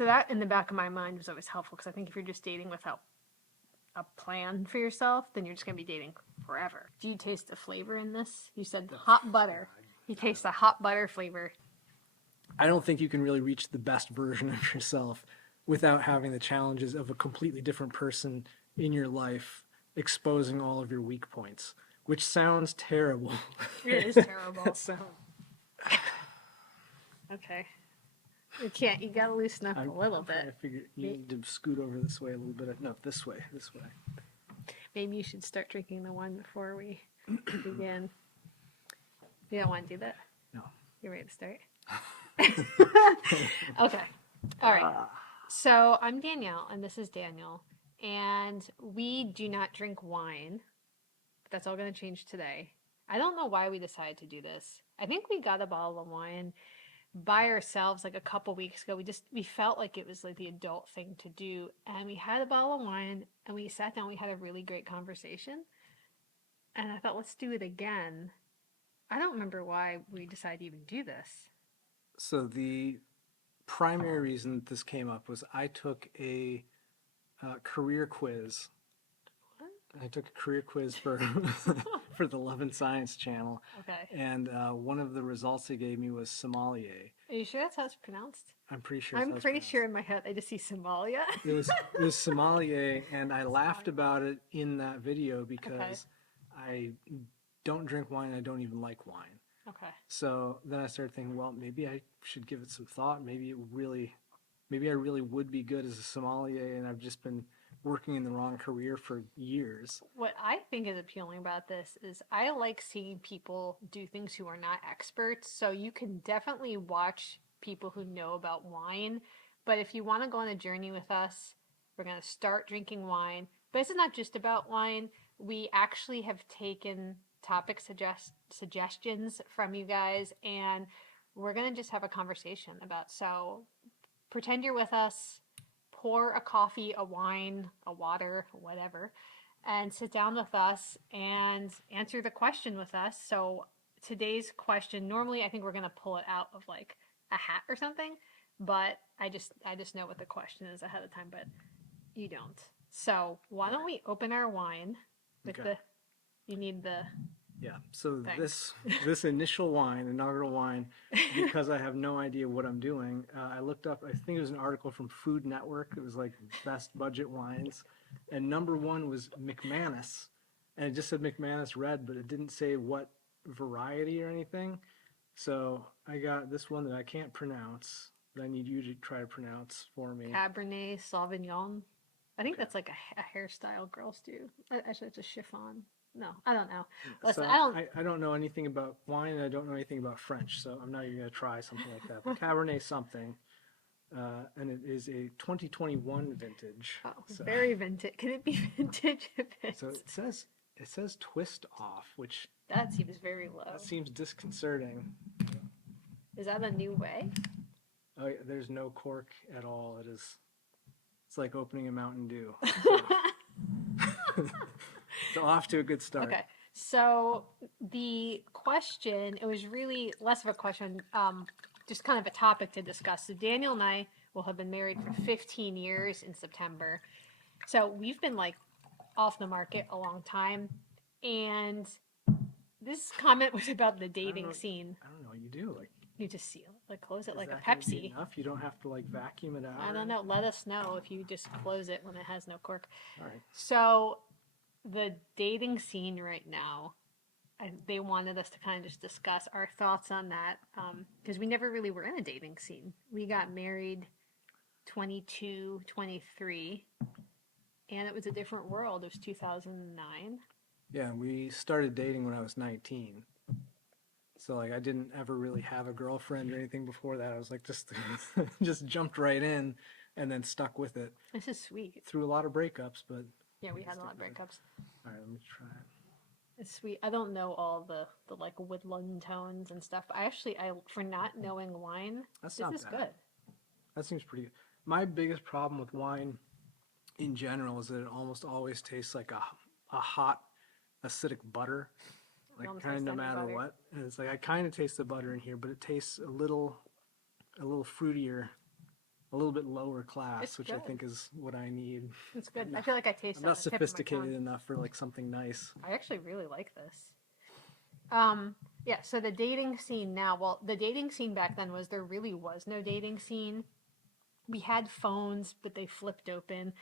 So that in the back of my mind was always helpful because I think if you're just dating without a plan for yourself, then you're just going to be dating forever. Do you taste the flavor in this? You said hot butter. You taste the hot butter flavor. I don't think you can really reach the best version of yourself without having the challenges of a completely different person in your life exposing all of your weak points, which sounds terrible. It is terrible. That sounds... Okay. You can't. You gotta loosen up a little bit. I figure you need to scoot over this way a little bit. No, this way. This way. Maybe you should start drinking the wine before we begin. You don't want to do that? No. You ready to start? Okay. All right. So I'm Danielle, and this is Daniel, and we do not drink wine. But that's all going to change today. I don't know why we decided to do this. I think we got a bottle of wine by ourselves like a couple weeks ago. We felt like it was like the adult thing to do, and we had a bottle of wine and we sat down. We had a really great conversation, and I thought, let's do it again. I don't remember why we decided to even do this. So the primary reason that this came up was I took a career quiz. I took a career quiz for for the Love and Science channel. Okay. And one of the results they gave me was sommelier. Are you sure that's how it's pronounced? I'm pretty sure. I'm pretty sure in my head I just see Somalia. It was sommelier, and I laughed about it in that video because I don't drink wine. I don't even like wine. Okay. So then I started thinking, well, maybe I should give it some thought. Maybe I really would be good as a sommelier, and I've just been working in the wrong career for years. What I think is appealing about this is I like seeing people do things who are not experts. So you can definitely watch people who know about wine. But if you want to go on a journey with us, we're going to start drinking wine. But it's not just about wine. We actually have taken topic suggestions from you guys, and we're going to just have a conversation about. So pretend you're with us. Pour a coffee, a wine, a water, whatever, and sit down with us and answer the question with us. So today's question, normally I think we're going to pull it out of like a hat or something, but I just know what the question is ahead of time, but you don't. So why don't we open our wine with you need the... Yeah, so this inaugural wine, because I have no idea what I'm doing, I looked up, I think it was an article from Food Network. It was like best budget wines. And number one was McMannis. And it just said McMannis Red, but it didn't say what variety or anything. So I got this one that I can't pronounce, that I need you to try to pronounce for me. Cabernet Sauvignon. I think that's like a hairstyle girls do. Actually, it's a chiffon. No, I don't know. Listen, so I don't know anything about wine, and I don't know anything about French, so I'm not even going to try something like that. But Cabernet something, and it is a 2021 vintage. Oh, so. Very vintage. Can it be vintage? So it says twist off, which... That seems very low. That seems disconcerting. Is that a new way? Oh, yeah, there's no cork at all. It's like opening a Mountain Dew. So off to a good start. Okay. So the question, it was really less of a question, just kind of a topic to discuss. So Daniel and I will have been married for 15 years in September. So we've been like off the market a long time. And this comment was about the dating scene. I don't know what you do. Like, you just seal it, like close it like a Pepsi. Pepsi. Enough? You don't have to like vacuum it out. I don't know. Let us know if you just close it when it has no cork. All right. So the dating scene right now, they wanted us to kind of just discuss our thoughts on that, because we never really were in a dating scene. We got married 22, 23, and it was a different world. It was 2009. Yeah, we started dating when I was 19. So like I didn't ever really have a girlfriend or anything before that. I was like just jumped right in and then stuck with it. This is sweet. Through a lot of breakups, but yeah, we had a lot of breakups. All right, let me try it. It's sweet. I don't know all the like woodland tones and stuff. But I for not knowing wine, this is good. That seems pretty good. My biggest problem with wine in general is that it almost always tastes like a hot acidic butter. Like kind of no matter what. And it's like I kind of taste the butter in here, but it tastes a little fruitier a little bit lower class, It's which I good. think is what I need. It's good. I feel like I taste I'm it on not the tip of my sophisticated tongue. enough for like something nice. I actually really like this. Yeah, so the dating scene now, well, the dating scene back then was there really was no dating scene. We had phones, but they flipped open,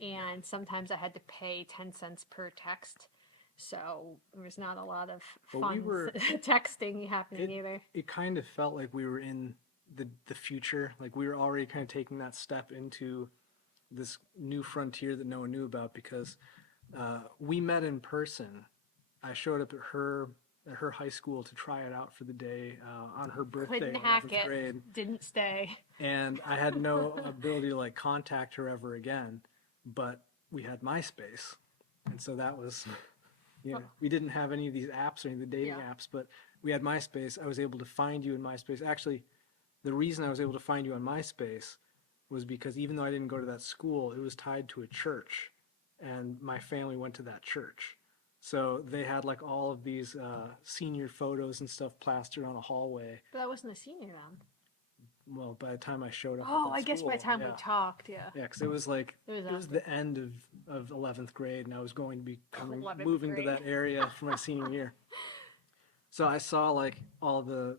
and sometimes I had to pay 10 cents per text. So there was not a lot of But we fun were texting happening it either. it kind of felt like we were in the future. Like we were already kind of taking that step into this new frontier that no one knew about because we met in person. I showed up at her high school to try it out for the day on her birthday, Couldn't hack 11th it. grade, Didn't stay. and I had no ability to like contact her ever again. But we had MySpace, and so that was, we didn't have any of these apps or any of the dating apps, but we had MySpace. I was able to find you in MySpace. Actually, the reason I was able to find you on MySpace was because even though I didn't go to that school, it was tied to a church, and my family went to that church. So they had like all of these senior photos and stuff plastered on a hallway. But I wasn't a senior then. Well, by the time I showed up Oh, at that I guess by the school, time we talked, yeah. yeah, because it was like It it was the end of 11th grade, and I was going to be 11th moving grade. to that area for my senior year. So I saw like all the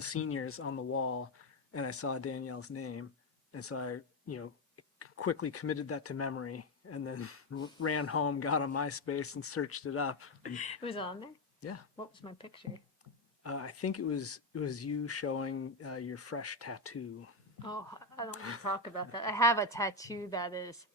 seniors on the wall, and I saw Danielle's name, and so I quickly committed that to memory, and then ran home, got on MySpace, and searched it up. It was on there? Yeah. What was my picture? I think it was you showing your fresh tattoo. Oh, I don't want to talk about that. I have a tattoo that is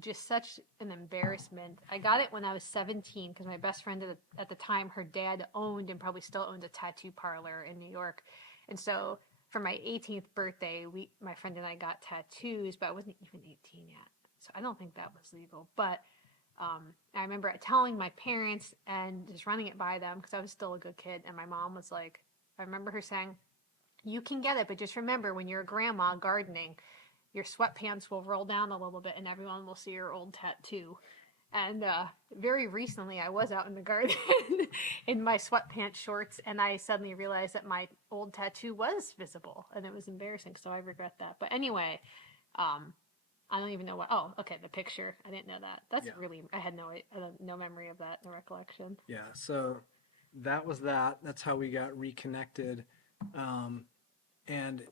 just such an embarrassment. I got it when I was 17 because my best friend at the time, her dad owned and probably still owned a tattoo parlor in New York. And so for my 18th birthday, my friend and I got tattoos, but I wasn't even 18 yet. So I don't think that was legal. But I remember telling my parents and just running it by them because I was still a good kid. And my mom was like, I remember her saying, you can get it, but just remember when you're a grandma gardening, your sweatpants will roll down a little bit and everyone will see your old tattoo. And very recently, I was out in the garden in my sweatpants shorts, and I suddenly realized that my old tattoo was visible, and it was embarrassing, so I regret that. But anyway, I don't even know what. Oh, okay, the picture. I didn't know that. That's really. I had no memory of that, no recollection. Yeah, so that was that. That's how we got reconnected, and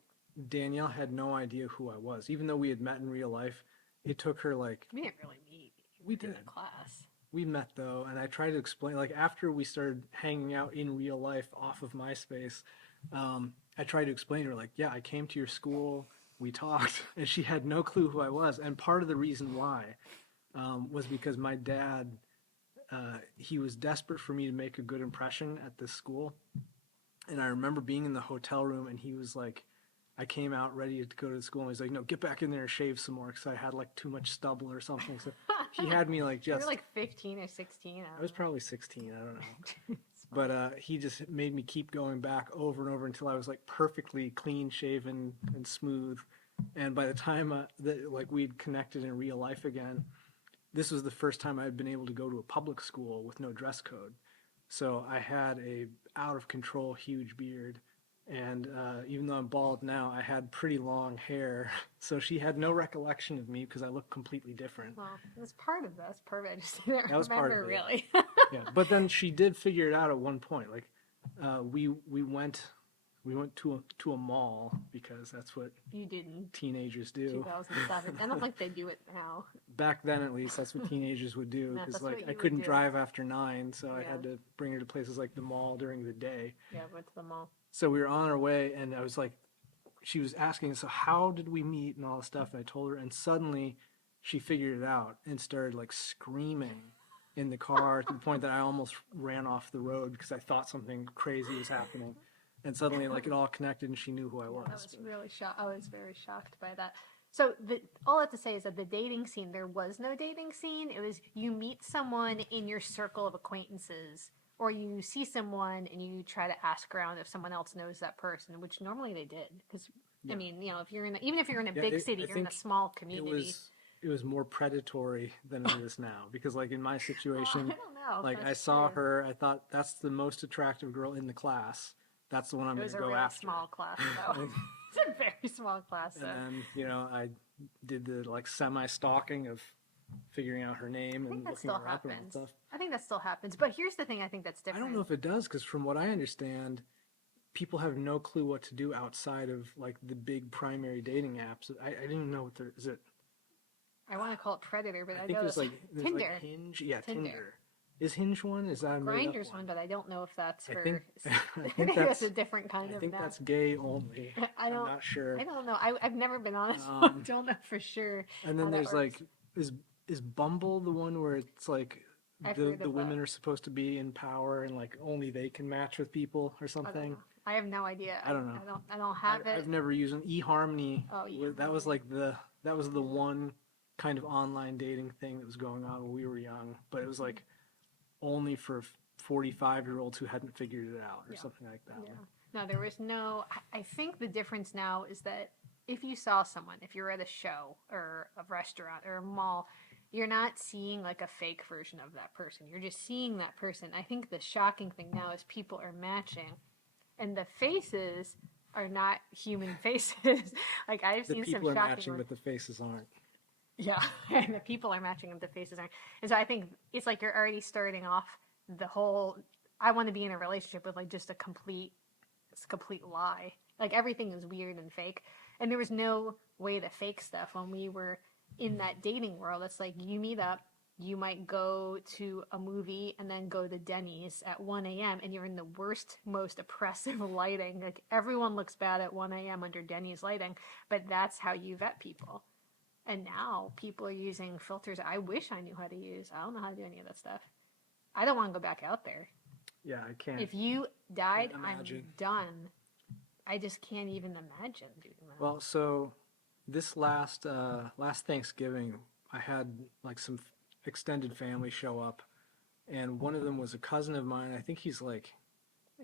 Danielle had no idea who I was, even though we had met in real life. It took her like we didn't really meet. We did in a class. We met though, and I tried to explain. Like after we started hanging out in real life off of MySpace, I tried to explain to her like, yeah, I came to your school. We talked, and she had no clue who I was. And part of the reason why was because my dad, he was desperate for me to make a good impression at this school. And I remember being in the hotel room, and he was like, I came out ready to go to the school, and he's like, no, get back in there and shave some more, because I had like too much stubble or something. So he had me like just... You were like 15 or 16. I was probably 16, I don't know. But he just made me keep going back over and over until I was like perfectly clean shaven and smooth. And by the time like we'd connected in real life again, this was the first time I'd been able to go to a public school with no dress code. So I had a out of control huge beard, and even though I'm bald now, I had pretty long hair. So she had no recollection of me because I looked completely different. Well, it was part of this. I just didn't That was part of remember it. really. Yeah, but then she did figure it out at one point. Like we went to a mall because that's what You didn't. teenagers do. 2007. I don't think they do it now. Back then, at least, that's what teenagers would do. Yeah, Because that's like what I you couldn't would do. drive after 9, so I Yeah. had to bring her to places like the mall during the day. Yeah, went to the mall. So we were on our way, and I was like, she was asking, so how did we meet and all this stuff, and I told her, and suddenly she figured it out and started like screaming in the car to the point that I almost ran off the road because I thought something crazy was happening. And suddenly like it all connected and she knew who I was. That was really shocked. I was very shocked by that. So all I have to say is that the dating scene, there was no dating scene. It was you meet someone in your circle of acquaintances, or you see someone and you try to ask around if someone else knows that person, which normally they did. Because I mean, if you're even if you're in a big city, you're in a small community. It was more predatory than it is now because like in my situation, I don't know. like I saw her, I thought that's the most attractive girl in the class. That's the one I'm going to go after. It was a real small class, though. It's a very small class. And then, you know, I did the like semi-stalking of figuring out her name and looking still her up and happens. stuff. I think that still happens. But here's the thing I think that's I different. don't know if it does, because from what I understand, people have no clue what to do outside of like the big primary dating apps. I didn't even know what there is. It I want to call it Predator, but I think know there's it's there's Tinder. like Hinge. Yeah, Tinder. Tinder. Is Hinge one? Is that a made up Grindr's one, but I don't know if that's I for. think I I think think that's that's a different kind I of. think Now. that's gay only. I don't. I'm not sure. I don't know. I've never been on it, so I don't know for sure. And then how that there's works. like is Bumble the one where it's like I've the heard the of women are supposed to be in power and like only they can match with people or I don't something? know. I have no idea. I don't know. I don't have it. I've never used an eHarmony. Oh, yeah. That was like that was the one kind of online dating thing that was going on when we were young, but it was like only for 45-year-olds who hadn't figured it out or something like that. Yeah. No, there was no. I think the difference now is that if you saw someone, if you're at a show or a restaurant or a mall, you're not seeing like a fake version of that person. You're just seeing that person. I think the shocking thing now is people are matching, and the faces are not human faces. Like I've The seen some people are shocking matching, ones. but the faces aren't. Yeah, and the people are matching them, the faces aren't. And so I think it's like you're already starting off the whole. I want to be in a relationship with like just it's a complete lie. Like everything is weird and fake, and there was no way to fake stuff when we were in that dating world. It's like you meet up, you might go to a movie and then go to Denny's at 1 a.m. and you're in the worst, most oppressive lighting. Like everyone looks bad at 1 a.m. under Denny's lighting, but that's how you vet people. And now people are using filters I wish I knew how to use. I don't know how to do any of that stuff. I don't want to go back out there. Yeah, I can't. If you died, Can't I'm imagine. done. I just can't even imagine doing that. Well, so this last Thanksgiving, I had like some extended family show up, and one of them was a cousin of mine. I think he's like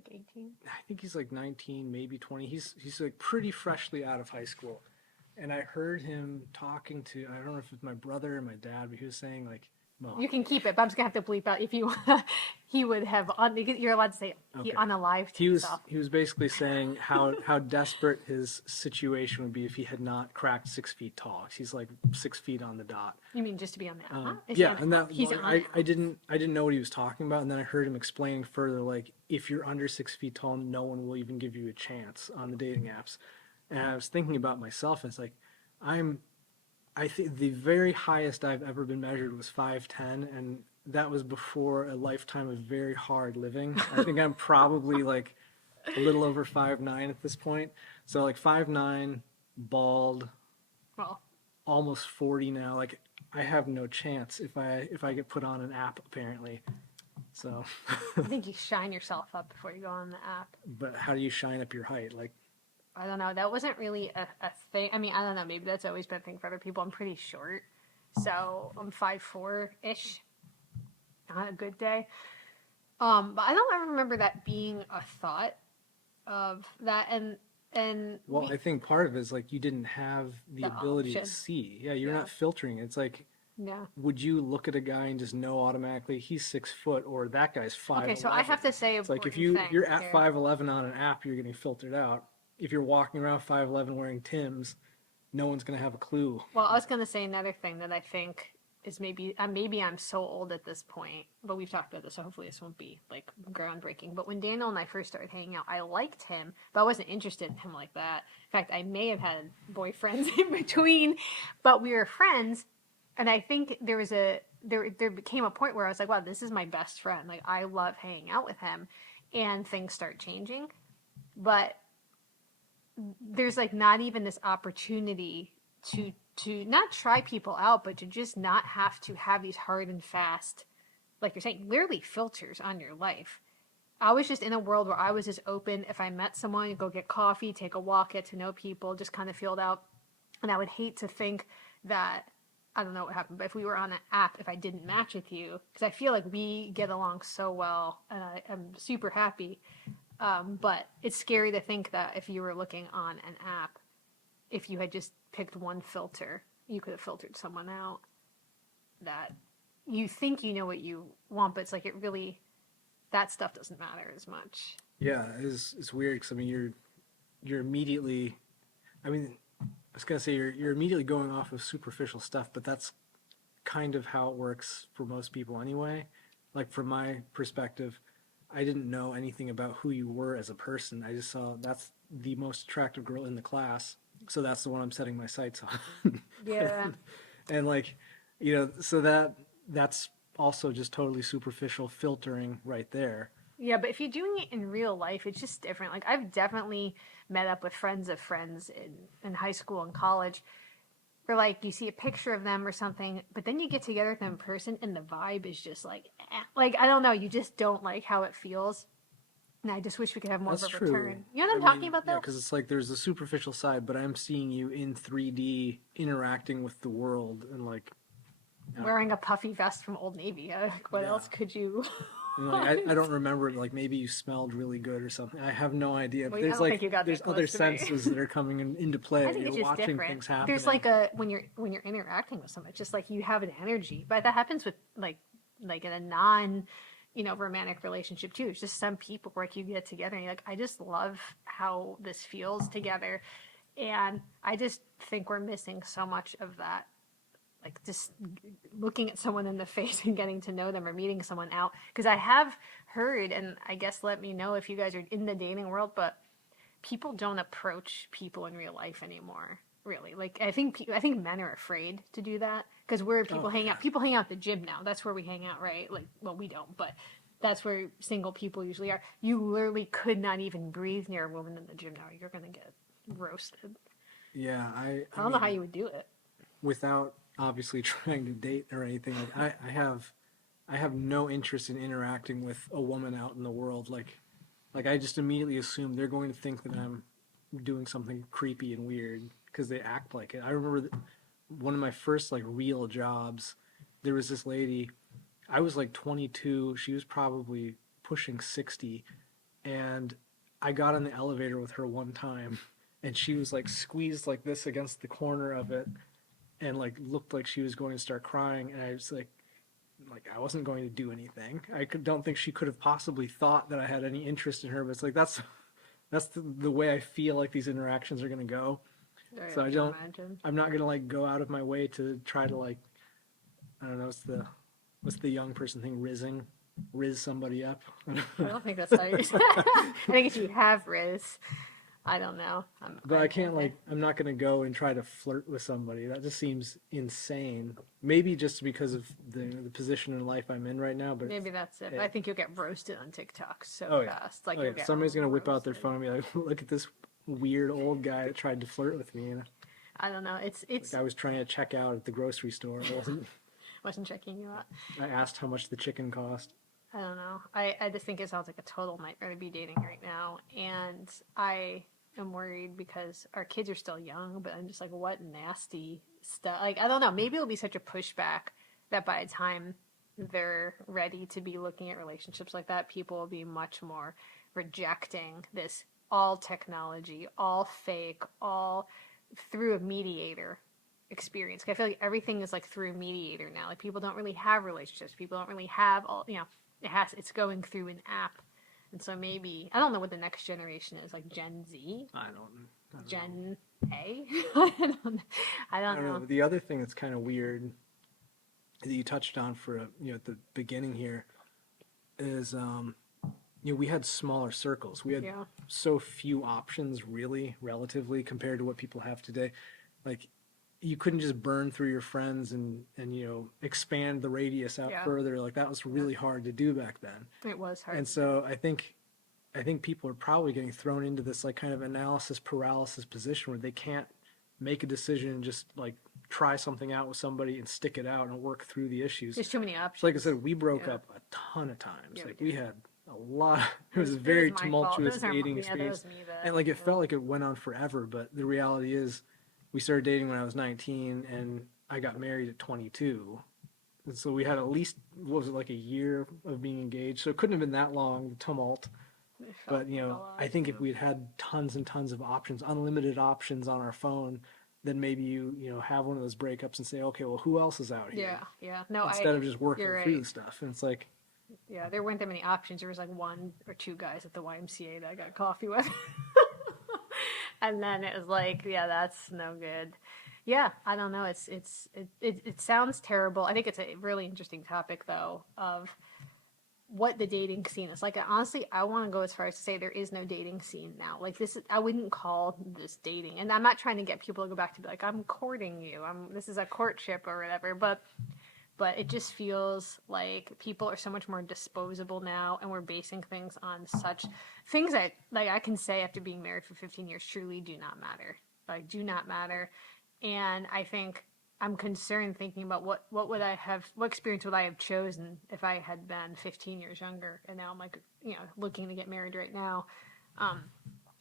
18? I think he's like 19, maybe 20. He's like pretty freshly out of high school. And I heard him talking to, I don't know if it's my brother or my dad, but he was saying like, well, You can keep it, but I'm just going to have to bleep out if you. He would have. You're allowed to say he Okay. unalived he was himself. he was basically saying how desperate his situation would be if he had not cracked 6 feet tall. He's like 6 feet on the dot. You mean just to be on the app? Is Yeah, he on and the that app? He's well, on. I didn't know what he was talking about, and then I heard him explaining further like if you're under 6 feet tall, no one will even give you a chance on the dating apps. And I was thinking about myself, and it's like I think the very highest I've ever been measured was 5'10", and that was before a lifetime of very hard living. I think I'm probably like a little over 5'9" at this point. So like 5'9", bald, Well, almost 40 now. Like I have no chance if I get put on an app apparently. So I think you shine yourself up before you go on the app. but how do you shine up your height? Like I don't know. That wasn't really a thing. I mean, I don't know. Maybe that's always been a thing for other people. I'm pretty short, so I'm 5'4" on a good day. But I don't ever remember that being a thought of that. And well, I think part of it is like you didn't have the ability to option. see. Yeah, you're Yeah. not filtering. It's like yeah. would you look at a guy and just know automatically he's 6 foot or that guy's 5'11"? Okay, so I have to say, It's like if thing you're at here. 5'11" on an app, you're getting filtered out. If you're walking around 5'11" wearing Timbs, no one's gonna have a clue. Well, I was going to say another thing that I think is maybe I'm so old at this point, but we've talked about this, so hopefully this won't be like groundbreaking. But when Daniel and I first started hanging out, I liked him, but I wasn't interested in him like that. In fact, I may have had boyfriends in between, but we were friends, and I think there became a point where I was like, wow, this is my best friend. Like I love hanging out with him, and things start changing, but there's like not even this opportunity to not try people out, but to just not have to have these hard and fast, like you're saying, literally filters on your life. I was just in a world where I was just open. If I met someone, go get coffee, take a walk, get to know people, just kind of feel it out. And I would hate to think that, I don't know what happened, but if we were on an app, if I didn't match with you, because I feel like we get along so well, and I'm super happy. But it's scary to think that if you were looking on an app, if you had just picked one filter, you could have filtered someone out that you think you know what you want, but it's like that stuff doesn't matter as much. Yeah, it's weird because I mean you're immediately I mean, I was gonna say you're immediately going off of superficial stuff, but that's kind of how it works for most people anyway. Like from my perspective, I didn't know anything about who you were as a person. I just saw that's the most attractive girl in the class, so that's the one I'm setting my sights on. Yeah. And like, so that's also just totally superficial filtering right there. Yeah, but if you're doing it in real life, it's just different. Like I've definitely met up with friends of friends in high school and college where like you see a picture of them or something, but then you get together with them in person and the vibe is just like like I don't know, you just don't like how it feels. And I just wish we could have more That's of a true. return. You know what I'm talking about Yeah, though? because it's like there's a superficial side, but I'm seeing you in 3D interacting with the world and like Wearing a puffy vest from Old Navy. Like, what else could you? And like I don't remember, like maybe you smelled really good or something. I have no idea. Well, But I there's don't think like you got there's that close other to me. senses that are coming into play. I think You're it's just watching different. things happen. There's like a when you're interacting with someone, it's just like you have an energy. But that happens with like in a non, romantic relationship too. It's just some people where like you get together and you're like, I just love how this feels together, and I just think we're missing so much of that. Like just looking at someone in the face and getting to know them or meeting someone out. Because I have heard, and I guess let me know if you guys are in the dating world, but people don't approach people in real life anymore. Really, like I think men are afraid to do that because where people hang out. People hang out at the gym now. That's where we hang out, right? Like, well, we don't, but that's where single people usually are. You literally could not even breathe near a woman in the gym now. You're gonna get roasted. Yeah, I don't know how you would do it. Without obviously trying to date or anything. Like I have no interest in interacting with a woman out in the world. Like I just immediately assume they're going to think that I'm doing something creepy and weird because they act like it. I remember one of my first like real jobs. There was this lady. I was like 22. She was probably pushing 60, and I got in the elevator with her one time, and she was like squeezed like this against the corner of it, and like looked like she was going to start crying, and I was like I wasn't going to do anything. Don't think she could have possibly thought that I had any interest in her, but it's like that's the way I feel like these interactions are going to go. So I don't imagine. I'm not going to like go out of my way to try to like I don't know what's the young person thing, riz somebody up. I don't think that's how you I think if you have riz, I don't know. But I can't I'm not going to go and try to flirt with somebody. That just seems insane. Maybe just because of the position in life I'm in right now. But maybe that's it. I think you'll get roasted on TikTok so fast. Like somebody's going to whip out their phone and be like, look at this weird old guy that tried to flirt with me. I don't know. It's like I was trying to check out at the grocery store. Wasn't checking you out. I asked how much the chicken cost. I don't know. I just think it sounds like a total nightmare to be dating right now. And I am worried because our kids are still young, but I'm just like, what nasty stuff. Like, I don't know. Maybe it'll be such a pushback that by the time they're ready to be looking at relationships like that, people will be much more rejecting this all technology, all fake, all through a mediator experience. I feel like everything is like through a mediator now. Like people don't really have relationships. People don't really have it's going through an app. And so maybe I don't know what the next generation is, like Gen Z. I don't know. Gen A. I don't know. The other thing that's kind of weird that you touched on for at the beginning here is we had smaller circles. We had so few options, really, relatively, compared to what people have today. Like, you couldn't just burn through your friends and expand the radius out further. Like, that was really hard to do back then. It was hard. And so I think people are probably getting thrown into this like kind of analysis paralysis position where they can't make a decision and just like try something out with somebody and stick it out and work through the issues. There's too many options. So like I said, we broke up a ton of times. We had a lot. It was a very tumultuous dating experience, and like it felt like it went on forever. But the reality is, we started dating when I was 19, and I got married at 22. And so we had at least like a year of being engaged. So it couldn't have been that long, the tumult. But I think if we'd had tons and tons of options, unlimited options on our phone, then maybe you have one of those breakups and say, okay, well, who else is out here? Yeah. No, instead of just working through stuff. And it's like, yeah, there weren't that many options. There was like one or two guys at the YMCA that I got coffee with. And then it was like, yeah, that's no good. Yeah, I don't know. It sounds terrible. I think it's a really interesting topic though of what the dating scene is like. Honestly, I want to go as far as to say there is no dating scene now. Like this is, I wouldn't call this dating. And I'm not trying to get people to go back to be like, I'm courting you. This is a courtship or whatever. But it just feels like people are so much more disposable now, and we're basing things on such things that, like, I can say after being married for 15 years truly do not matter. Like, do not matter. And I think I'm concerned thinking about what experience would I have chosen if I had been 15 years younger, and now I'm like, looking to get married right now.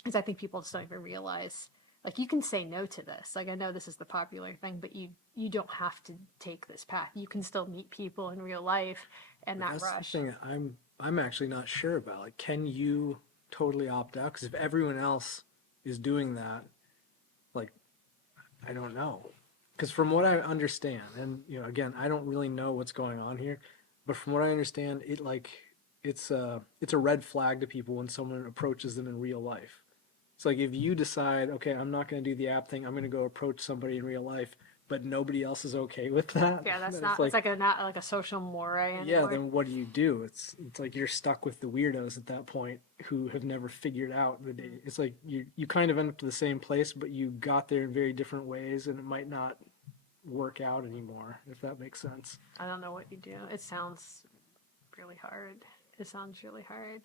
Because I think people just don't even realize, like, you can say no to this. Like, I know this is the popular thing, but you don't have to take this path. You can still meet people in real life and not That's rush. the thing I'm actually not sure about. Like, can you totally opt out? Because if everyone else is doing that, like, I don't know. Because from what I understand, and again, I don't really know what's going on here, but from what I understand, it's a red flag to people when someone approaches them in real life. It's like if you decide, okay, I'm not going to do the app thing, I'm going to go approach somebody in real life, but nobody else is okay with that. Yeah, that's Then not. It's like not like a social mores yeah, anymore. then what do you do? It's like you're stuck with the weirdos at that point who have never figured out the day. It's like you kind of end up to the same place, but you got there in very different ways, and it might not work out anymore, if that makes sense. I don't know what you do. It sounds really hard. It sounds really hard.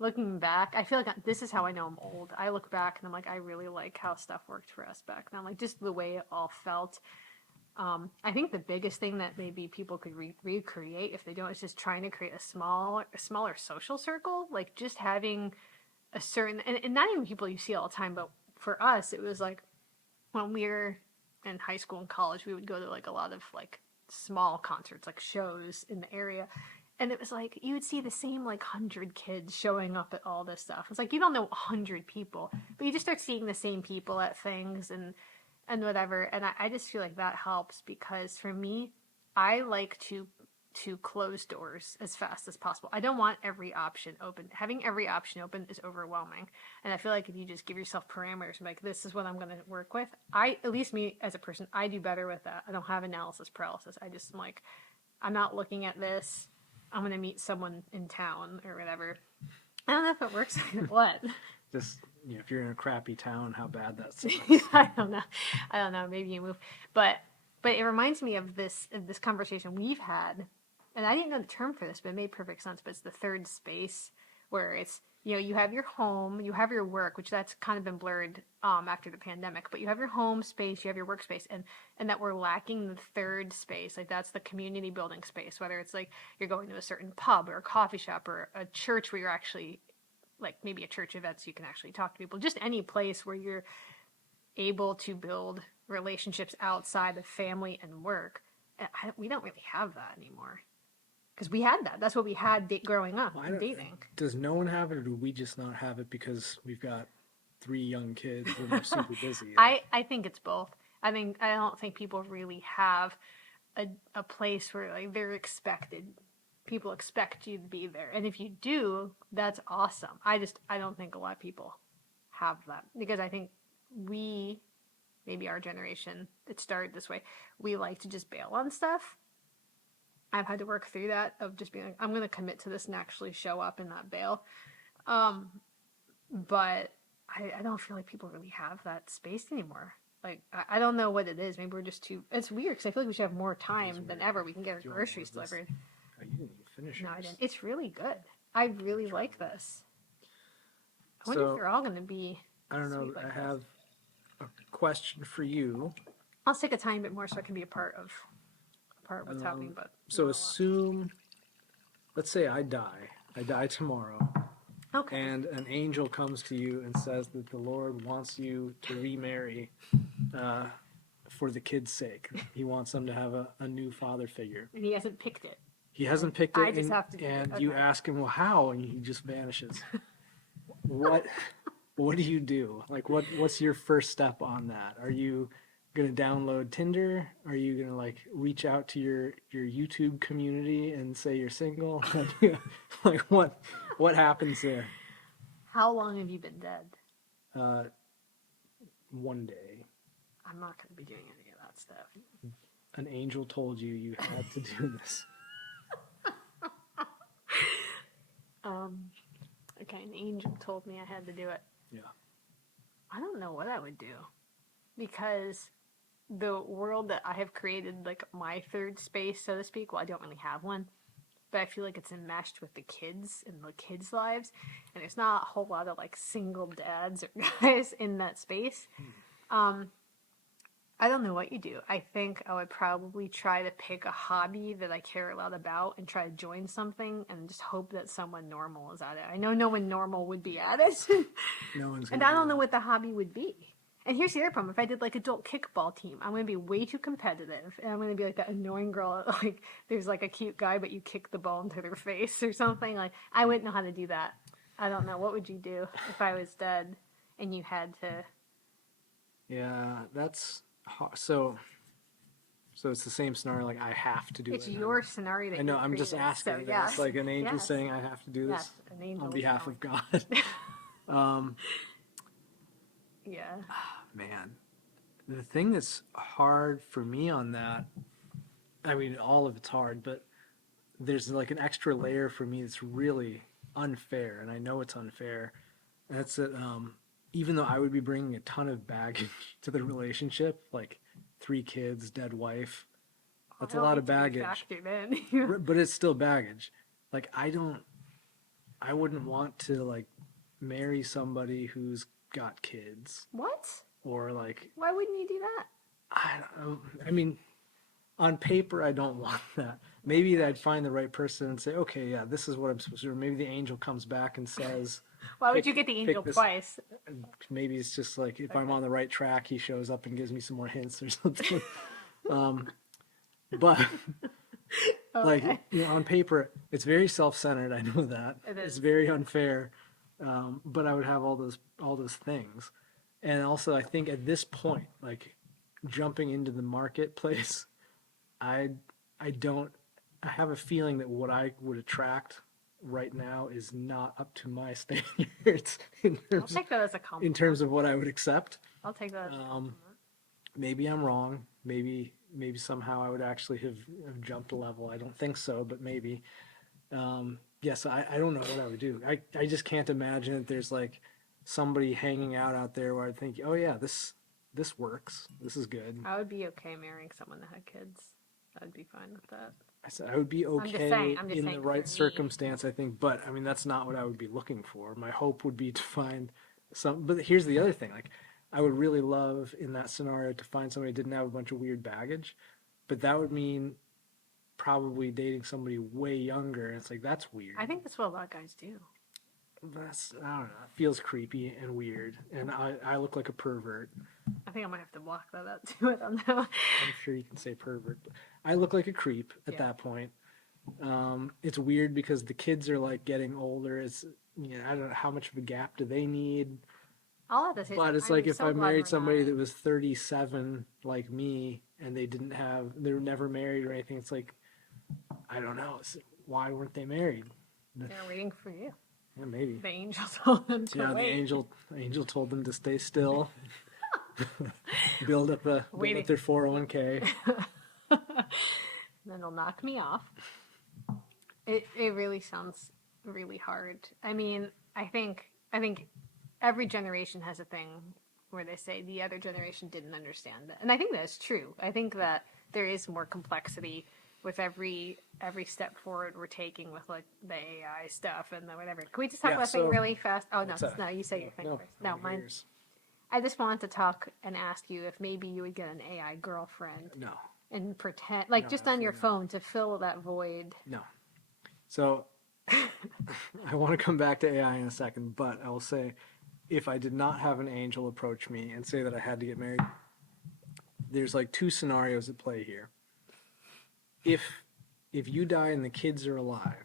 Looking back, I feel like this is how I know I'm old. I look back and I'm like, I really like how stuff worked for us back then. Like, just the way it all felt. I think the biggest thing that maybe people could recreate if they don't is just trying to create a smaller social circle. Like, just having a certain, and not even people you see all the time, but for us, it was like when we were in high school and college, we would go to like a lot of like small concerts, like shows in the area. And it was like you would see the same like 100 kids showing up at all this stuff. It's like you don't know 100 people, but you just start seeing the same people at things and whatever. And I just feel like that helps because for me, I like to close doors as fast as possible. I don't want every option open. Having every option open is overwhelming. And I feel like if you just give yourself parameters, like this is what I'm going to work with. At least me as a person, I do better with that. I don't have analysis paralysis. I just am like, I'm not looking at this. I'm going to meet someone in town or whatever. I don't know if it works. What? Just if you're in a crappy town, how bad that sucks. I don't know. Maybe you move, but it reminds me of this conversation we've had, and I didn't know the term for this, but it made perfect sense. But it's the third space, where it's you have your home, you have your work, which that's kind of been blurred after the pandemic. But you have your home space, you have your workspace, and that we're lacking the third space. Like that's the community building space. Whether it's like you're going to a certain pub or a coffee shop or a church where you're actually like maybe a church event so you can actually talk to people. Just any place where you're able to build relationships outside of family and work. We don't really have that anymore. Because we had that. That's what we had growing up, dating. Does no one have it, or do we just not have it because we've got 3 young kids and we're super busy? I think it's both. I don't think people really have a place where like they're expected. People expect you to be there, and if you do, that's awesome. I don't think a lot of people have that because I think maybe our generation, it started this way. We like to just bail on stuff. I've had to work through that of just being like, I'm going to commit to this and actually show up and not bail. But I don't feel like people really have that space anymore. Like, I don't know what it is. Maybe we're just too, it's weird because I feel like we should have more time than ever. We can get our groceries delivered. Oh, you didn't even finish No, yours. I didn't. It's really good. I really like this. I wonder if they're all going to be. I don't know. I have a question for you. I'll take a tiny bit more so I can be a part of what's happening. But so assume, let's say I die tomorrow. Okay. And an angel comes to you and says that the Lord wants you to remarry for the kids' sake. He wants them to have a new father figure. And he hasn't picked it. He hasn't picked it. I just have to do and it. You ask him, well, how? And he just vanishes. What do you do? Like, what's your first step on that? Are you going to download Tinder? Are you going to like reach out to your YouTube community and say you're single? Like what happens there? How long have you been dead? one day I'm not going to be doing any of that stuff. an angel told you had to do this? Okay, an angel told me I had to do it. Yeah. I don't know what I would do, because the world that I have created, like my third space, so to speak, well, I don't really have one, but I feel like it's enmeshed with the kids and the kids' lives, and there's not a whole lot of like single dads or guys in that space. I don't know what you do. I think I would probably try to pick a hobby that I care a lot about and try to join something and just hope that someone normal is at it. I know no one normal would be at it. No one's And gonna I don't do know that. what the hobby would be. And here's the other problem. If I did like adult kickball team, I'm going to be way too competitive. And I'm going to be like that annoying girl. Like there's like a cute guy, but you kick the ball into their face or something. Like I wouldn't know how to do that. I don't know. What would you do if I was dead and you had to? Yeah, that's so. So it's the same scenario. Like I have to do It's it. your scenario that I know. you I'm just created. asking. So, That. yes. It's like an angel Yes. saying I have to do this Yes, an angel on is behalf telling. of God. Yeah. Man, the thing that's hard for me on that, I mean, all of it's hard, but there's like an extra layer for me that's really unfair, and I know it's unfair. And that's that even though I would be bringing a ton of baggage to the relationship, like 3 kids, dead wife, that's a lot of baggage. But it's still baggage. Like I wouldn't want to like marry somebody who's got kids What? or like Why wouldn't you do that? I don't know. I mean, on paper, I don't want that. Maybe I'd find the right person and say, okay, yeah, this is what I'm supposed to do. Or maybe the angel comes back and says, Why would you get the angel this- twice? maybe it's just like if I'm on the right track, he shows up and gives me some more hints or something. But like on paper, it's very self-centered. I know that it's very unfair. But I would have all those things, and also I think at this point, like jumping into the marketplace, I have a feeling that what I would attract right now is not up to my standards I'll take that as a compliment. in terms of what I would accept. I'll take that as a compliment. Maybe I'm wrong. Maybe somehow I would actually have jumped a level. I don't think so, but maybe. Yes, I don't know what I would do. I just can't imagine that there's like somebody hanging out there where I think, oh yeah, this works. This is good. I would be okay marrying someone that had kids. I'd be fine with that. I said I would be okay I'm just in saying the for right me. circumstance, I think. But I mean, that's not what I would be looking for. My hope would be to find some. But here's the other thing: like, I would really love in that scenario to find somebody who didn't have a bunch of weird baggage, but that would mean probably dating somebody way younger. And it's like that's weird. I think that's what a lot of guys do. That's I don't know. It feels creepy and weird, and I look like a pervert. I think I might have to block that out too. I don't know. I'm sure you can say pervert, but I look like a creep at that point. It's weird because the kids are like getting older. It's I don't know how much of a gap do they need. I'll have to say, But it's I'm like if so I glad married we're somebody not. that was 37 like me and they were never married or anything, it's like I don't know. Why weren't they married? They're waiting for you. Yeah, maybe. The angel told them to Yeah, wait. the angel told them to stay still, build up their 401k. Then they'll knock me off. It really sounds really hard. I mean, I think every generation has a thing where they say the other generation didn't understand it, and I think that's true. I think that there is more complexity with every step forward we're taking with like the AI stuff and the whatever. Can we just talk about something really fast? Oh no, no, you say your thing first. No, mine. Yours. I just wanted to talk and ask you if maybe you would get an AI girlfriend. No. And pretend, like No, just on your absolutely phone to fill that void. No. So I want to come back to AI in a second, but I will say if I did not have an angel approach me and say that I had to get married, there's like 2 scenarios at play here. If you die and the kids are alive,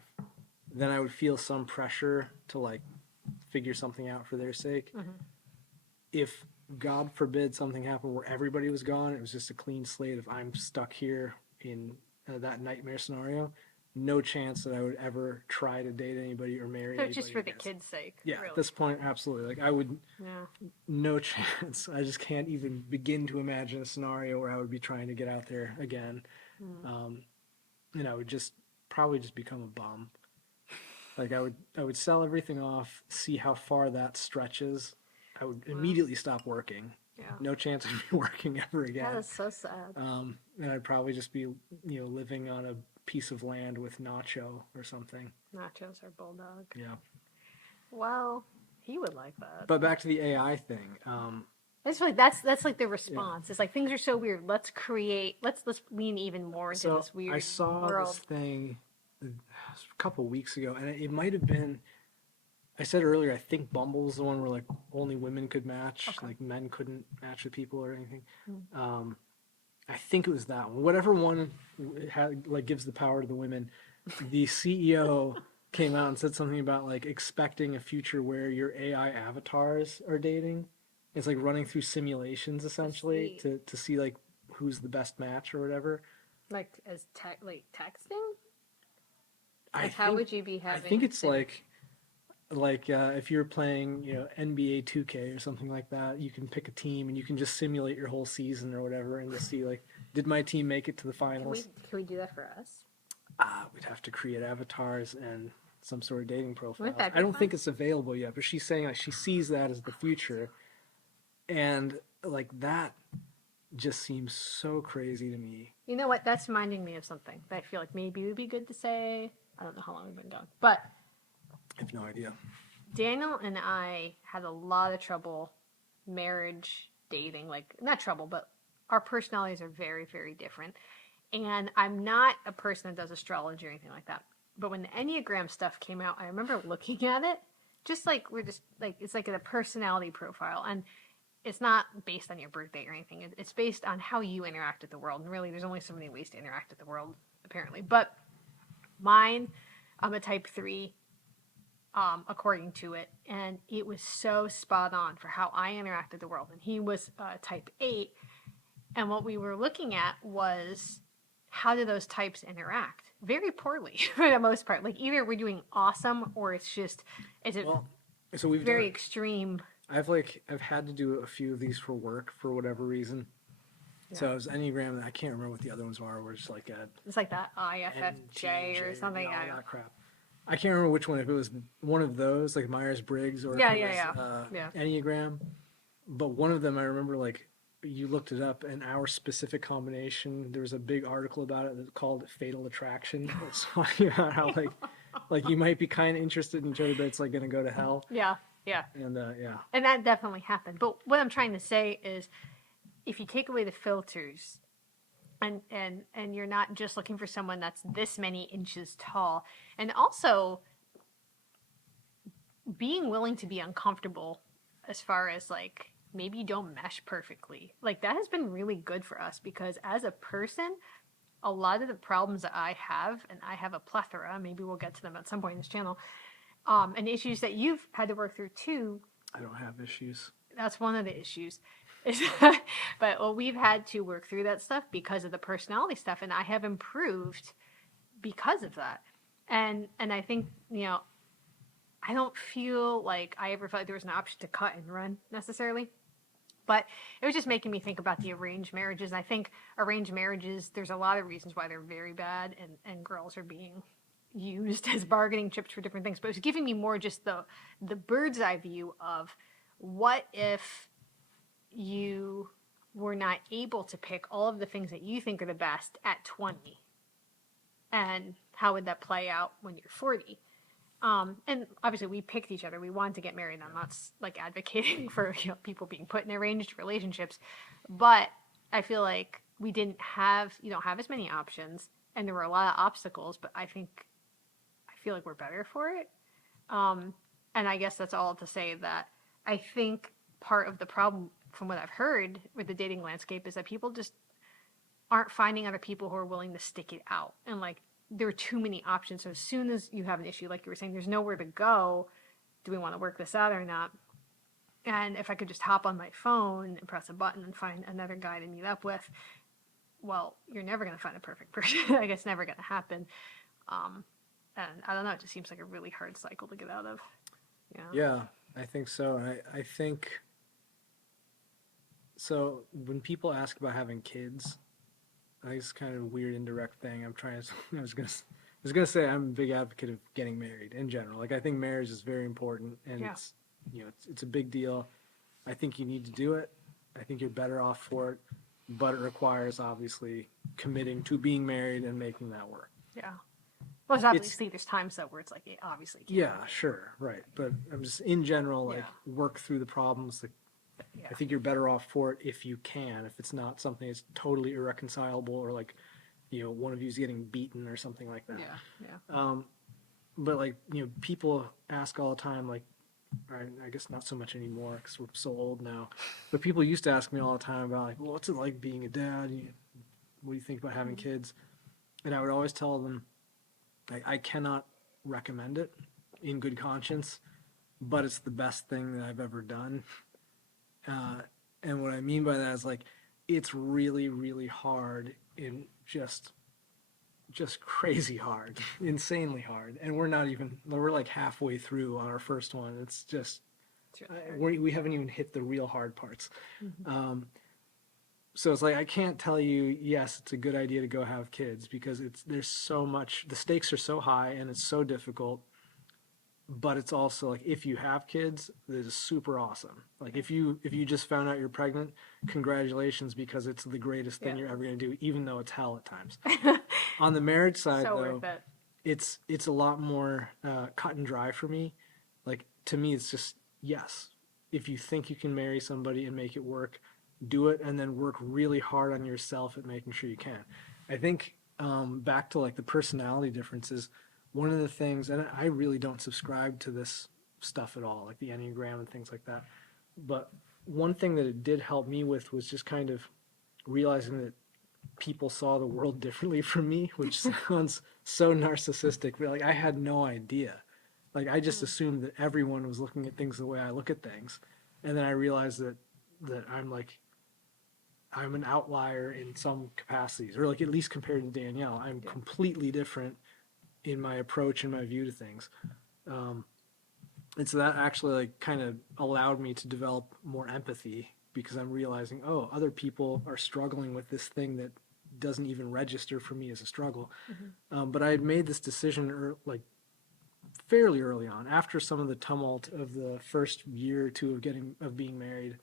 then I would feel some pressure to like figure something out for their sake. Mm-hmm. If God forbid something happened where everybody was gone, it was just a clean slate. If I'm stuck here in that nightmare scenario, no chance that I would ever try to date anybody or marry So anybody just for the again. kids' sake. Yeah, Really. at this point, absolutely. Like I would, Yeah. no chance. I just can't even begin to imagine a scenario where I would be trying to get out there again. Mm. And I would just probably just become a bum. Like I would sell everything off, see how far that stretches. I would Wow. immediately stop working. Yeah. No chance of me working ever again. That is so sad. And I'd probably just be, living on a piece of land with Nacho or something. Nachos or bulldog. Yeah. Well, he would like that. But back to the AI thing. It's like that's like the response. Yeah. It's like things are so weird. Let's lean even more into this weird I saw world. this thing a couple weeks ago, and it might have been. I said earlier, I think Bumble's the one where like only women could match, like men couldn't match with people or anything. I think it was that one. Whatever one like gives the power to the women. The CEO came out and said something about like expecting a future where your AI avatars are dating. It's like running through simulations essentially to see like who's the best match or whatever. Like as like texting. How would you be having? I think it's like if you're playing NBA 2K or something like that, you can pick a team and you can just simulate your whole season or whatever and just see like, did my team make it to the finals? Can we do that for us? We'd have to create avatars and some sort of dating profile. I don't think it's available yet, but she's saying like she sees that as the future, and like that just seems so crazy to me. You know what? That's reminding me of something that I feel like maybe would be good to say. I don't know how long we've been gone, but I have no idea. Daniel and I had a lot of trouble marriage, dating, like not trouble, but our personalities are very, very different. And I'm not a person that does astrology or anything like that. But when the Enneagram stuff came out, I remember looking at it, just like it's like a personality profile. And it's not based on your birthday or anything. It's based on how you interact with the world. And really, there's only so many ways to interact with the world, apparently. But mine, I'm a type 3. According to it, and it was so spot on for how I interact with the world. And he was type 8, and what we were looking at was how do those types interact? Very poorly for the most part. Like either we're doing awesome or it's very extreme. I've had to do a few of these for work for whatever reason. Yeah. So it was Enneagram. I can't remember what the other ones were. We're just like it's like that IFFJ or something. All that crap. I can't remember which one. If it was one of those, like Myers-Briggs, or Enneagram. But one of them, I remember, like, you looked it up, and our specific combination, there was a big article about it that called it Fatal Attraction. It's talking about how, like you might be kind of interested in each other, but it's, like, going to go to hell. Yeah, yeah. And, And that definitely happened. But what I'm trying to say is, if you take away the filters, and you're not just looking for someone that's this many inches tall. And also being willing to be uncomfortable as far as like maybe you don't mesh perfectly. Like that has been really good for us because as a person, a lot of the problems that I have, and I have a plethora, maybe we'll get to them at some point in this channel, and issues that you've had to work through too. I don't have issues. That's one of the issues. But we've had to work through that stuff because of the personality stuff, and I have improved because of that. And I think, I don't feel like I ever felt like there was an option to cut and run necessarily. But it was just making me think about the arranged marriages. And I think arranged marriages, there's a lot of reasons why they're very bad, and girls are being used as bargaining chips for different things. But it was giving me more just the bird's eye view of what if you were not able to pick all of the things that you think are the best at 20, and how would that play out when you're 40? And obviously we picked each other. We wanted to get married. I'm not like advocating for people being put in arranged relationships, but I feel like you don't have as many options, and there were a lot of obstacles, but I feel like we're better for it. And I guess that's all to say that I think part of the problem, from what I've heard with the dating landscape, is that people just aren't finding other people who are willing to stick it out. And like, there are too many options. So as soon as you have an issue, like you were saying, there's nowhere to go. Do we want to work this out or not? And if I could just hop on my phone and press a button and find another guy to meet up with, well, you're never going to find a perfect person. I guess never going to happen. And I don't know, it just seems like a really hard cycle to get out of. Yeah, I think so. I think so. When people ask about having kids, I think it's kind of a weird indirect thing. I was gonna say I'm a big advocate of getting married in general. Like I think marriage is very important, and Yeah. it's a big deal. I think you need to do it. I think you're better off for it, but it requires obviously committing to being married and making that work. Yeah. Well, there's times though where it's like, it obviously can't. Yeah, sure, right. But I'm just in general, like work through the problems. Like, I think you're better off for it if you can. If it's not something that's totally irreconcilable, or like, one of you's getting beaten or something like that. Yeah. But like, people ask all the time, like, I guess not so much anymore because we're so old now. But people used to ask me all the time about like, well, what's it like being a dad? What do you think about having kids? And I would always tell them, I cannot recommend it in good conscience, but it's the best thing that I've ever done. And what I mean by that is like, it's really, really hard and just crazy hard, insanely hard. And we're like halfway through on our first one. It's just, we haven't even hit the real hard parts. So it's like, I can't tell you, yes, it's a good idea to go have kids because there's so much, the stakes are so high and it's so difficult, but it's also like, if you have kids, it is super awesome. Like if you just found out you're pregnant, congratulations, because it's the greatest thing you're ever going to do, even though it's hell at times. On the marriage side, So though, worth it. it's a lot more cut and dry for me. Like to me, it's just, yes, if you think you can marry somebody and make it work, do it, and then work really hard on yourself at making sure you can. I think back to like the personality differences, one of the things, and I really don't subscribe to this stuff at all, like the Enneagram and things like that, but one thing that it did help me with was just kind of realizing that people saw the world differently from me, which sounds so narcissistic, but like I had no idea. Like I just assumed that everyone was looking at things the way I look at things, and then I realized that I'm an outlier in some capacities, or like at least compared to Danielle, I'm completely different in my approach and my view to things. And so that actually like kind of allowed me to develop more empathy because I'm realizing, oh, other people are struggling with this thing that doesn't even register for me as a struggle. But I had made this decision like fairly early on, after some of the tumult of the first year or two of being married.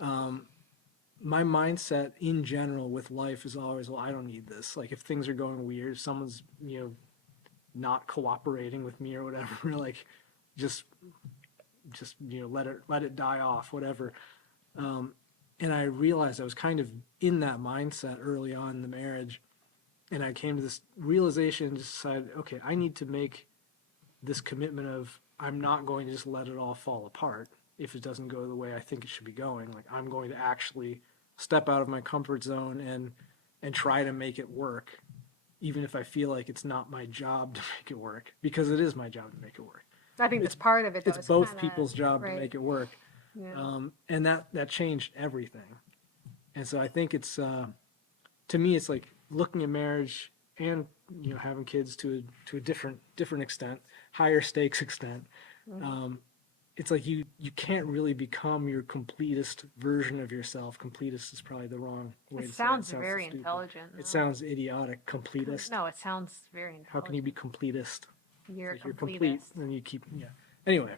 My mindset in general with life is always, well, I don't need this. Like if things are going weird, if someone's, not cooperating with me or whatever, like just let it die off, whatever. And I realized I was kind of in that mindset early on in the marriage, and I came to this realization and just decided, okay, I need to make this commitment of I'm not going to just let it all fall apart if it doesn't go the way I think it should be going. Like I'm going to actually step out of my comfort zone and try to make it work, even if I feel like it's not my job to make it work, because it is my job to make it work. I think that's part of it. It's both people's job to make it work. Yeah. And that changed everything. And so I think it's, to me, it's like looking at marriage and, having kids to a different extent, higher stakes extent. It's like you can't really become your completest version of yourself. Completist is probably the wrong way to say it. It sounds very intelligent. It sounds idiotic. Completist. No, it sounds very intelligent. How can you be completist? You're you're complete, and you keep, Anyway,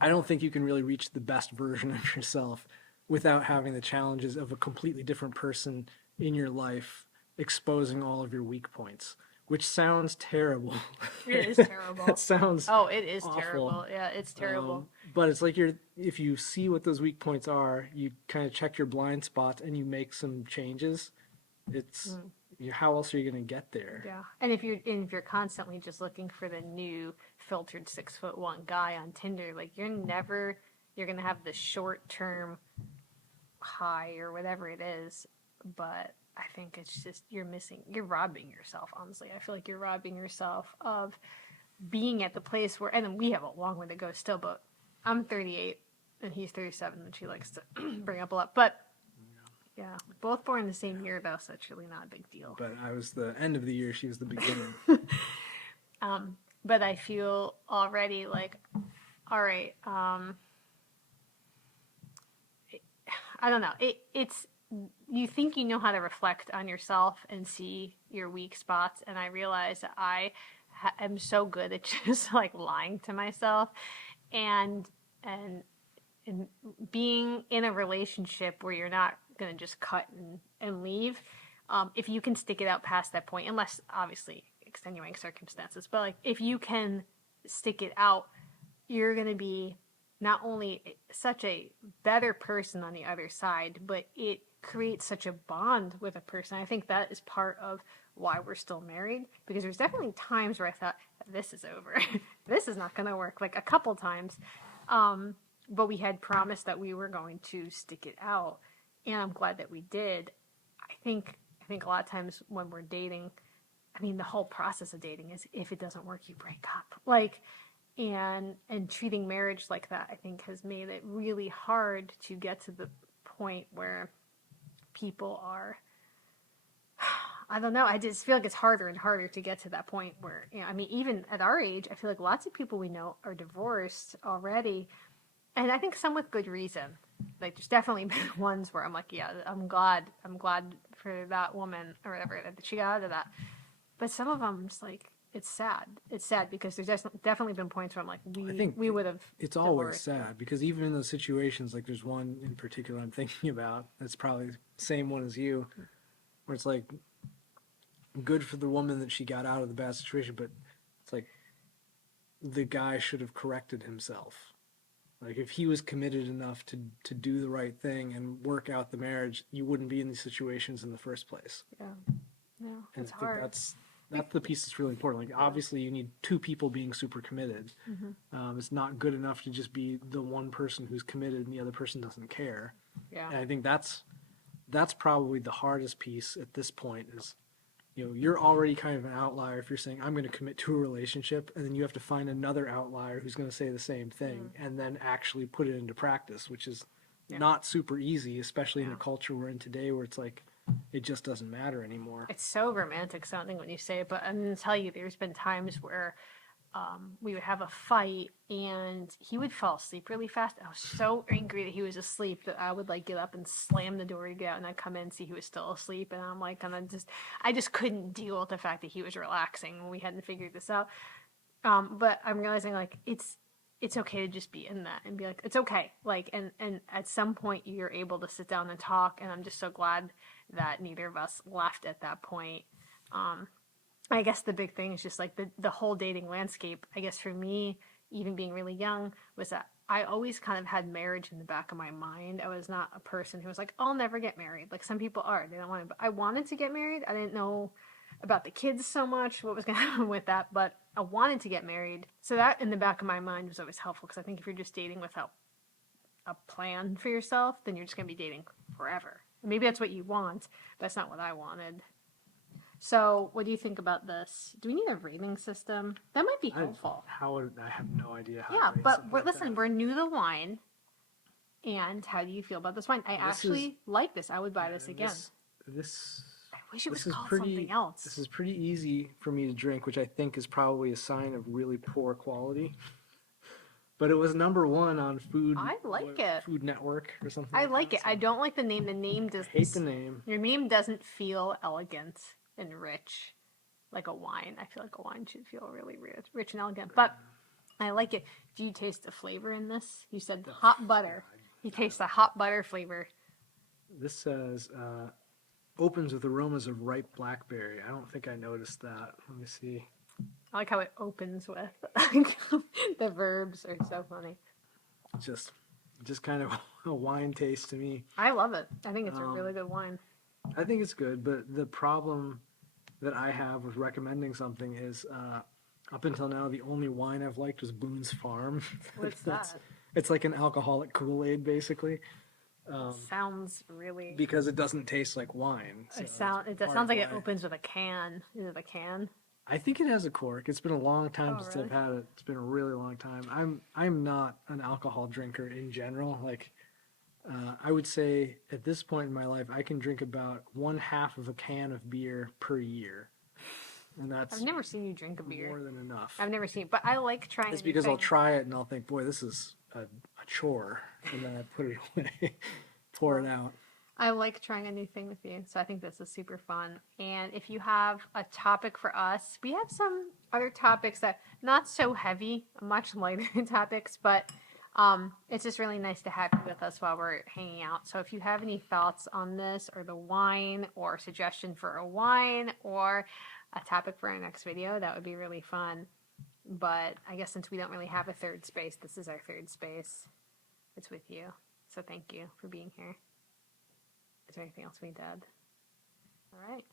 I don't think you can really reach the best version of yourself without having the challenges of a completely different person in your life exposing all of your weak points, which sounds terrible. It is terrible. That sounds it is awful. terrible. Yeah, it's terrible. But it's like if you see what those weak points are, you kind of check your blind spots and you make some changes. It's how else are you going to get there? Yeah, and if you're constantly just looking for the new filtered 6'1" guy on Tinder, like you're going to have the short term high or whatever it is, but I think it's just you're robbing yourself. Honestly, I feel like you're robbing yourself of being at the place where, and then we have a long way to go still, but I'm 38 and he's 37, and she likes to bring up a lot, but Yeah. Both born the same year, though, so it's really not a big deal. But I was the end of the year. She was the beginning. But I feel already like, all right, I don't know. It's you think you know how to reflect on yourself and see your weak spots, and I realize that I am so good at just like lying to myself, and and and being in a relationship where you're not gonna just cut and leave. If you can stick it out past that point, unless obviously extenuating circumstances, but like if you can stick it out, you're gonna be not only such a better person on the other side, but it creates such a bond with a person. I think that is part of why we're still married, because there's definitely times where I thought, this is over. This is not going to work, like a couple times. But we had promised that we were going to stick it out, and I'm glad that we did. I think a lot of times when we're dating, I mean, the whole process of dating is if it doesn't work, you break up. Like, and treating marriage like that, I think, has made it really hard to get to the point where people are, I don't know, I just feel like it's harder and harder to get to that point where, I mean, even at our age, I feel like lots of people we know are divorced already, and I think some with good reason. Like, there's definitely been ones where I'm like, yeah, I'm glad for that woman or whatever that she got out of that. But some of them, just like, it's sad. It's sad because there's definitely been points where I'm like, we would have. It's always sad because even in those situations, like there's one in particular I'm thinking about that's probably the same one as you, where it's like good for the woman that she got out of the bad situation, but it's like the guy should have corrected himself. Like if he was committed enough to do the right thing and work out the marriage, you wouldn't be in these situations in the first place. Yeah, yeah, and it's I think hard. that's the piece that's really important. Like obviously you need two people being super committed. It's not good enough to just be the one person who's committed and the other person doesn't care. Yeah. And I think that's probably the hardest piece at this point is, you're already kind of an outlier if you're saying I'm going to commit to a relationship, and then you have to find another outlier who's going to say the same thing and then actually put it into practice, which is not super easy, especially in the culture we're in today where it's like it just doesn't matter anymore. It's so romantic sounding when you say it, but I'm going to tell you, there's been times where we would have a fight and he would fall asleep really fast. I was so angry that he was asleep that I would like get up and slam the door to get out, and I'd come in and see he was still asleep, and I'm like, and I just couldn't deal with the fact that he was relaxing when we hadn't figured this out. But I'm realizing like it's okay to just be in that and be like, it's okay. Like, and at some point you're able to sit down and talk, and I'm just so glad that neither of us left at that point. I guess the big thing is just like the whole dating landscape, I guess for me, even being really young, was that I always kind of had marriage in the back of my mind. I was not a person who was like, I'll never get married. Like some people are, they don't want to, but I wanted to get married. I didn't know about the kids so much, what was going to happen with that, but I wanted to get married. So that in the back of my mind was always helpful, because I think if you're just dating without a plan for yourself, then you're just going to be dating forever. Maybe that's what you want, but that's not what I wanted. So, what do you think about this? Do we need a rating system? That might be helpful. I have no idea how. Yeah, but we're new to wine. And how do you feel about this wine? I actually like this. I would buy this again. This I wish it was called something else. This is pretty easy for me to drink, which I think is probably a sign of really poor quality. But it was #1 on Food. I like it. Food Network or something. I like it. So I don't like the name. The name does. I hate the name. Your name doesn't feel elegant and rich, like a wine. I feel like a wine should feel really rich and elegant. But I like it. Do you taste the flavor in this? You said hot butter. You taste the hot butter flavor. This says opens with aromas of ripe blackberry. I don't think I noticed that. Let me see. I like how it opens with. The verbs are so funny. Just kind of a wine taste to me. I love it. I think it's a really good wine. I think it's good, but the problem that I have with recommending something is up until now the only wine I've liked was Boone's Farm. What's that? It's like an alcoholic Kool-Aid, basically. Sounds really... Because it doesn't taste like wine. So it sounds like it opens with a can. Is it a can? I think it has a cork. It's been a long time since I've had it. It's been a really long time. I'm not an alcohol drinker in general. Like, I would say at this point in my life, I can drink about 1/2 of a can of beer per year. And that's I've never seen you drink a beer. more than enough. I've never seen it, but I like trying. It's because I'll try it and I'll think, boy, this is a chore. And then I put it away, pour it out. I like trying a new thing with you, so I think this is super fun. And if you have a topic for us, we have some other topics that not so heavy, much lighter topics, but it's just really nice to have you with us while we're hanging out. So if you have any thoughts on this or the wine or suggestion for a wine or a topic for our next video, that would be really fun. But I guess since we don't really have a third space, this is our third space. It's with you. So thank you for being here. Is there anything else we need to add? All right.